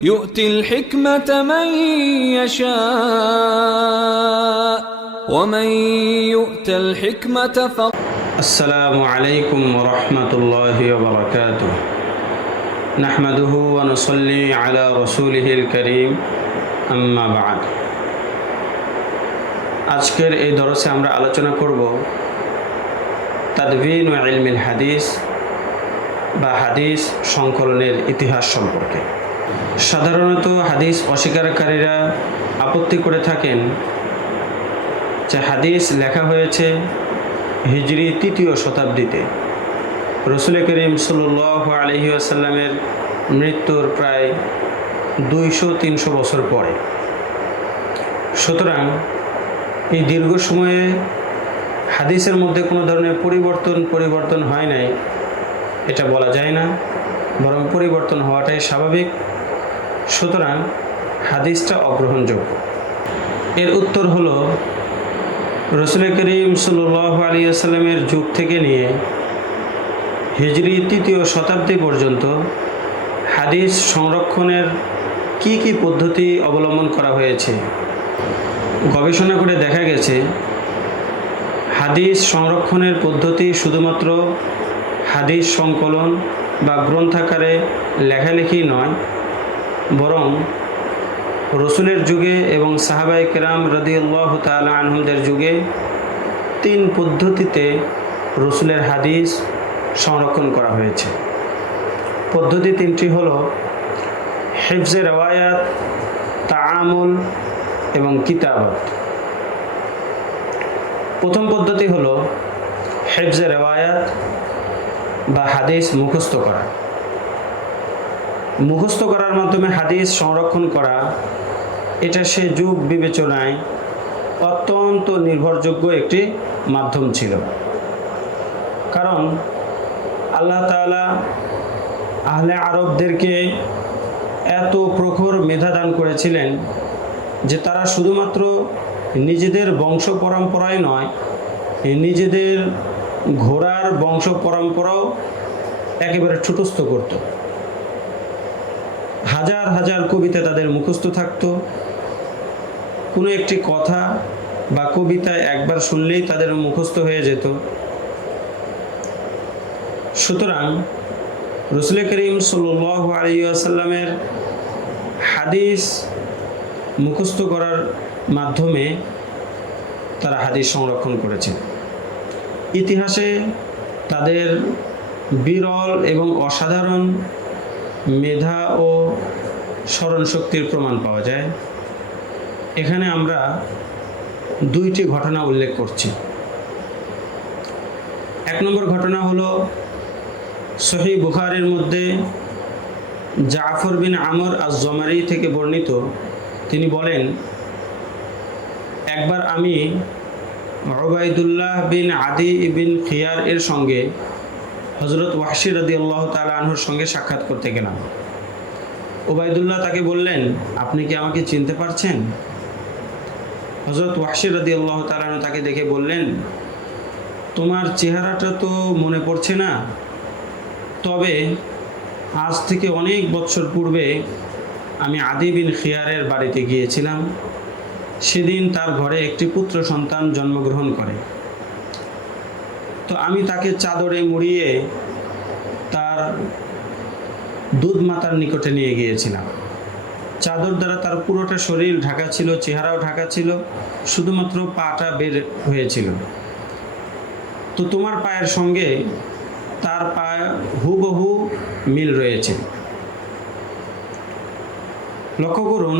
يؤتي الحكمة من يشاء ومن يؤت الحكمة السلام عليكم ورحمة الله وبركاته نحمده ونصلي على رسوله الكريم أما بعد আজকের এই দরসে আমরা আলোচনা করব তাদবিন ও ইলমিল হাদিস বা হাদিস সংকলনের ইতিহাস সম্পর্কে। সাধারণত হাদিস অস্বীকারীরা আপত্তি করে থাকেন যে হাদিস লেখা হয়েছে হিজরি ৩য় শতাব্দীতে, রসুল করিম সাল্লাল্লাহু আলাইহি ওয়াসাল্লামের মৃত্যুর প্রায় ২০০-৩০০ বছর পরে। সুতরাং এই দীর্ঘ সময়ে হাদিসের মধ্যে কোনো ধরনের পরিবর্তন হয় নাই এটা বলা যায় না, বরং পরিবর্তন হওয়াটাই স্বাভাবিক। সুতরাং হাদিসটা অগ্রহণযোগ্য। এর উত্তর হলো, রসুল করিম সাল্লাল্লাহু আলাইহি ওয়াসাল্লামের যুগ থেকে নিয়ে হিজরি ৩য় শতাব্দী পর্যন্ত হাদিস সংরক্ষণের কি কি পদ্ধতি অবলম্বন করা হয়েছে গবেষণা করে দেখা গেছে, হাদিস সংরক্ষণের পদ্ধতি শুধুমাত্র হাদিস সংকলন বা গ্রন্থাকারে লেখালেখি নয়, বরং রসুলের যুগে এবং সাহাবায়ে কেরাম রাদিয়াল্লাহু তাআলা আনহুদের যুগে ৩ পদ্ধতিতে রসুলের হাদিস সংরক্ষণ করা হয়েছে। পদ্ধতি ৩টি হলো হিফজে রওয়ায়াত, তাআমুল এবং কিতাবত। প্রথম পদ্ধতি হলো হিফজে রওয়ায়াত বা হাদিস মুখস্থ করা। মুখস্থ করার মাধ্যমে হাদিস সংরক্ষণ করা, এটা সে যুগ বিবেচনায় অত্যন্ত নির্ভরযোগ্য একটি মাধ্যম ছিল। কারণ আল্লাহ তাআলা আহলে আরবদেরকে এত প্রখর মেধা দান করেছিলেন যে তারা শুধুমাত্র নিজেদের বংশ পরম্পরায় নয়, নিজেদের ঘোড়ার বংশ পরম্পরাও একেবারে ঠুটস্থ করত। হাজার হাজার কবিতা তাদের মুখস্থ থাকতো। কোনো একটি কথা বা কবিতায় একবার শুনলেই তাদের মুখস্থ হয়ে যেত। সুতরাং রসুল করিম সাল্লাল্লাহু আলাইহি ওয়াসাল্লামের হাদিস মুখস্থ করার মাধ্যমে তারা হাদিস সংরক্ষণ করেছে। ইতিহাসে তাদের বিরল এবং অসাধারণ মেধা ও স্মরণশক্তির প্রমাণ পাওয়া যায়। এখানে আমরা 2টি ঘটনা উল্লেখ করছি। 1 নম্বর ঘটনা হলো সহিহ বুখারীর মধ্যে জাফর বিন আমর আজ-জমারি থেকে বর্ণিত। তিনি বলেন, একবার আমি উবাইদুল্লাহ বিন আদি বিন খিয়ার এর সঙ্গে হযরত ওয়াহশী রাদিয়াল্লাহু তাআলা আনহুর সঙ্গে সাক্ষাৎ করতে গেলাম। উবাইদুল্লাহ তাকে বললেন, আপনি কি আমাকে চিনতে পারছেন? হযরত ওয়াহশী রাদিয়াল্লাহু তাআলা আনহু তাকে দেখে বললেন, তোমার চেহারাটা তো মনে পড়ছে না, তবে আজ থেকে অনেক বছর পূর্বে আমি আদি বিন খিয়ারের বাড়িতে গিয়েছিলাম। সেদিন তার ঘরে একটি পুত্র সন্তান জন্মগ্রহণ করে। তো আমি তাকে চাদরে মুড়িয়ে তার দুধ মাতার নিকটে নিয়ে গিয়েছিলাম। চাদর দ্বারা তার পুরোটা শরীর ঢাকা ছিল, চেহারাও ঢাকা ছিল, শুধুমাত্র পাটা বের হয়েছিল। তো তোমার পায়ের সঙ্গে তার পায়ে হুবহু মিল রয়েছে। লক্ষ্য করুন,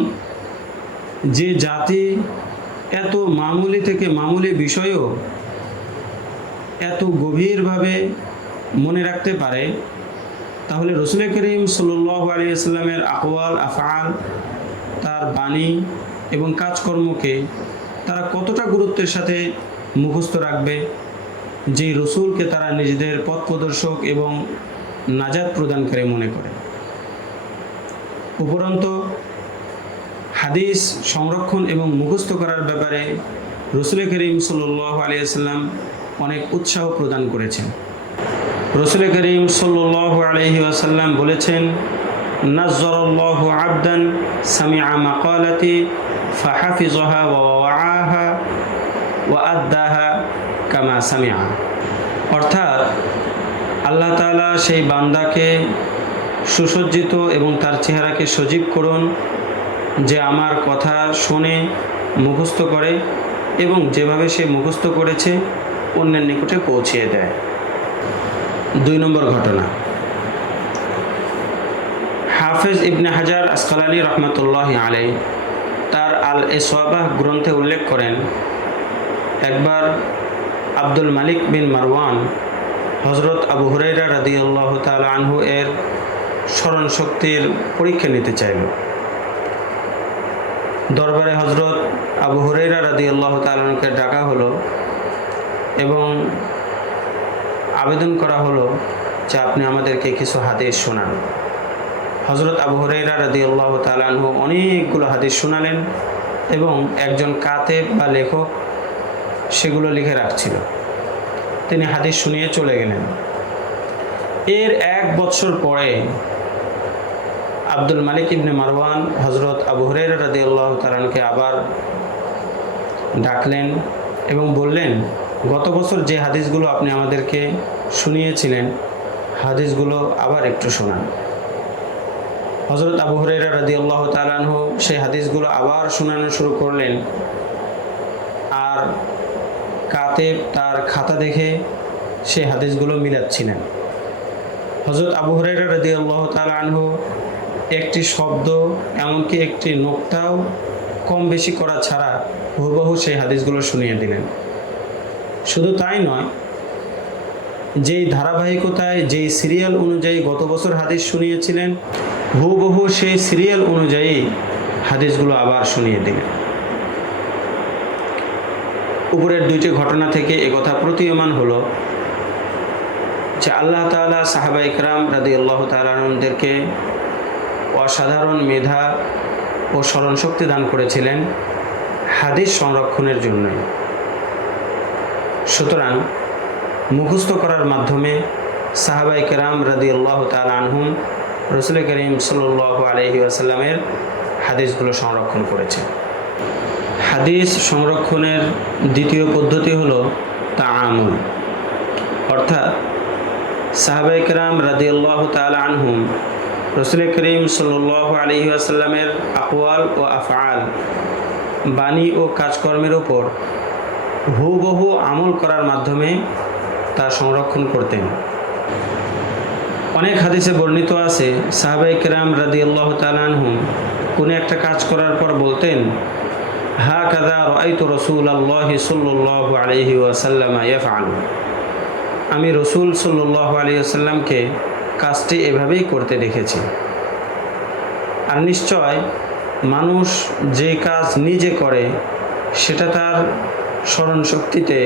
যে জাতি এত মামুলি থেকে মামুলি বিষয়ও এত গভীরভাবে মনে রাখতে পারে, তাহলে রসুল করিম সাল্লাল্লাহু আলাইহি ওয়াসাল্লামের আকওয়াল আফআল, তার বাণী এবং কাজকর্মকে তারা কতটা গুরুত্বের সাথে মুখস্থ রাখবে, যেই রসুলকে তারা নিজেদের পথ প্রদর্শক এবং নাজাত প্রদানকারী মনে করে। উপরন্তু হাদিস সংরক্ষণ এবং মুখস্থ করার ব্যাপারে রসুল করিম সাল্লাল্লাহু আলাইহি ওয়াসাল্লাম অনেক উৎসাহ প্রদান করেছেন। রসুল করিম সাল্লাল্লাহু আলাইহি ওয়াসাল্লাম বলেছেন, নাজ্জারাল্লাহু আবদান সামিআ মাকালাতি ফাহাফিজাহা ওয়া ওয়াআহা ওয়া আদ্দাহা কামা সামিআ। অর্থাৎ আল্লাহ তাআলা সেই বান্দাকে সুসজ্জিত এবং তার চেহারাকে সজীব করুন, যে আমার কথা শুনে মুখস্থ করে এবং যেভাবে সে মুখস্থ করেছে অন্যের নিকটে পৌঁছিয়ে দেয়। 2 নম্বর ঘটনা, হাফেজ ইবনে হাজার আসকালানী রহমতুল্লাহি আলাইহি তার আল ইসওয়াবাহ গ্রন্থে উল্লেখ করেন, একবার আব্দুল মালিক বিন মারওয়ান হযরত আবু হুরায়রা রাদিয়াল্লাহু তাআলা আনহু এর স্মরণ শক্তির পরীক্ষা নিতে চাইল। দরবারে হযরত আবু হুরায়রা রাদিয়াল্লাহু তাআলা আনহুকে ডাকা হলো এবং আবেদন করা হলো যে আপনি আমাদেরকে কিছু হাদিস শোনান। হযরত আবু হুরায়রা রাদিয়াল্লাহু তাআলা আনহু অনেকগুলো হাদিস শোনালেন এবং একজন কাতেব বা লেখক সেগুলো লিখে রাখছিল। তিনি হাদিস শুনিয়ে চলে গেলেন। এর 1 বছর পরে আব্দুল মালিক ইবনে মারওয়ান হযরত আবু হুরায়রা রাদিয়াল্লাহু তাআলা আনহুকে আবার ডাকলেন এবং বললেন, গত বছর যে হাদিসগুলো আপনি আমাদেরকে শুনিয়েছিলেন হাদিসগুলো আবার একটু শোনান। হযরত আবু হুরায়রা রাদিয়াল্লাহু তাআলা আনহু সেই হাদিসগুলো আবার শোনানো শুরু করলেন। আর কাতেব তার খাতা দেখে সেই হাদিসগুলো মিলাচ্ছিলেন। হযরত আবু হুরায়রা রাদিয়াল্লাহু তাআলা আনহু একটি শব্দ এমনকি একটি নোক্তাও কম বেশি করা ছাড়া হুবহু সেই হাদিসগুলো শুনিয়ে দিলেন। শুধু তাই নয়, যেই ধারাবাহিকতায় যেই সিরিয়াল অনুযায়ী গত বছর হাদিস শুনিয়েছিলেন হুবহু সেই সিরিয়াল অনুযায়ী হাদিসগুলো আবার শুনিয়ে দিলেন। উপরের 2টি ঘটনা থেকে একথা প্রতীয়মান হলো যে আল্লাহ তাআলা সাহাবা ইকরাম রাদিয়াল্লাহু তাআলা আনহুদেরকে অসাধারণ মেধা ও স্মরণশক্তি দান করেছিলেন হাদিস সংরক্ষণের জন্যই। সুতরাং মুখস্থ করার মাধ্যমে সাহাবায়ে কেরাম রাদিয়াল্লাহু তাআলা আনহুম রাসূল করিম সাল্লাল্লাহু আলাইহি ওয়াসাল্লামের হাদিসগুলো সংরক্ষণ করেছেন। হাদিস সংরক্ষণের দ্বিতীয় পদ্ধতি হলো তাআমুল, অর্থাৎ সাহাবায়ে কেরাম রাদিয়াল্লাহু তাআলা আনহুম রাসূল করিম সাল্লাল্লাহু আলাইহি ওয়াসাল্লামের আকওয়াল ও আফআল, বাণী ও কাজকর্মের উপর হুবহু আমল করার মাধ্যমে তা সংরক্ষণ করতেন। অনেক হাদিসে বর্ণিত আছে সাহাবায়ে কেরাম রাদিয়াল্লাহু তাআলা আনহুম কোনো একটা কাজ করার পর বলতেন, হাকাযা রাআইতু রাসূলুল্লাহি সাল্লাল্লাহু আলাইহি ওয়াসাল্লাম ইয়াফআলু, আমি রাসূল সাল্লাল্লাহু আলাইহি ওয়াসাল্লামকে কাজটি এভাবেই করতে দেখেছি। আর নিশ্চয় মানুষ যে কাজ নিজে করে সেটা তার স্মরণ শক্তিতে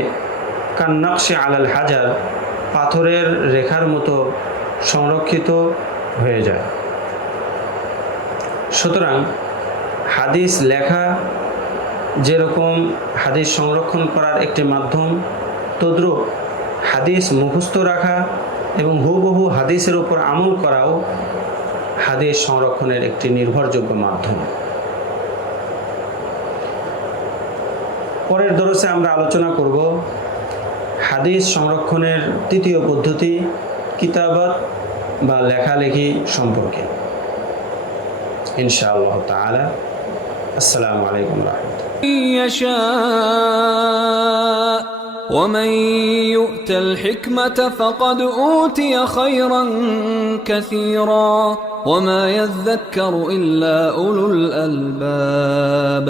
কান্নাকশে আলাল হাজার, পাথরের রেখার মতো সংরক্ষিত হয়ে যায়। সুতরাং হাদিস লেখা যেরকম হাদিস সংরক্ষণ করার একটি মাধ্যম, তদ্রূপ হাদিস মুখস্থ রাখা এবং হুবহু হাদিসের উপর আমল করাও হাদিস সংরক্ষণের একটি নির্ভরযোগ্য মাধ্যম। পরের দরসে আমরা আলোচনা করব হাদিস সংরক্ষণের তৃতীয় পদ্ধতি কিতাবাত বা লেখালেখি সম্পর্কে ইনশাআল্লাহ তাআলা। আসসালামু আলাইকুম ওয়া রাহমাতুল্লাহ। ومن يؤت الحكمة فقد أوتي خيرا كثيرا وما يذكر إلا أولو الألباب.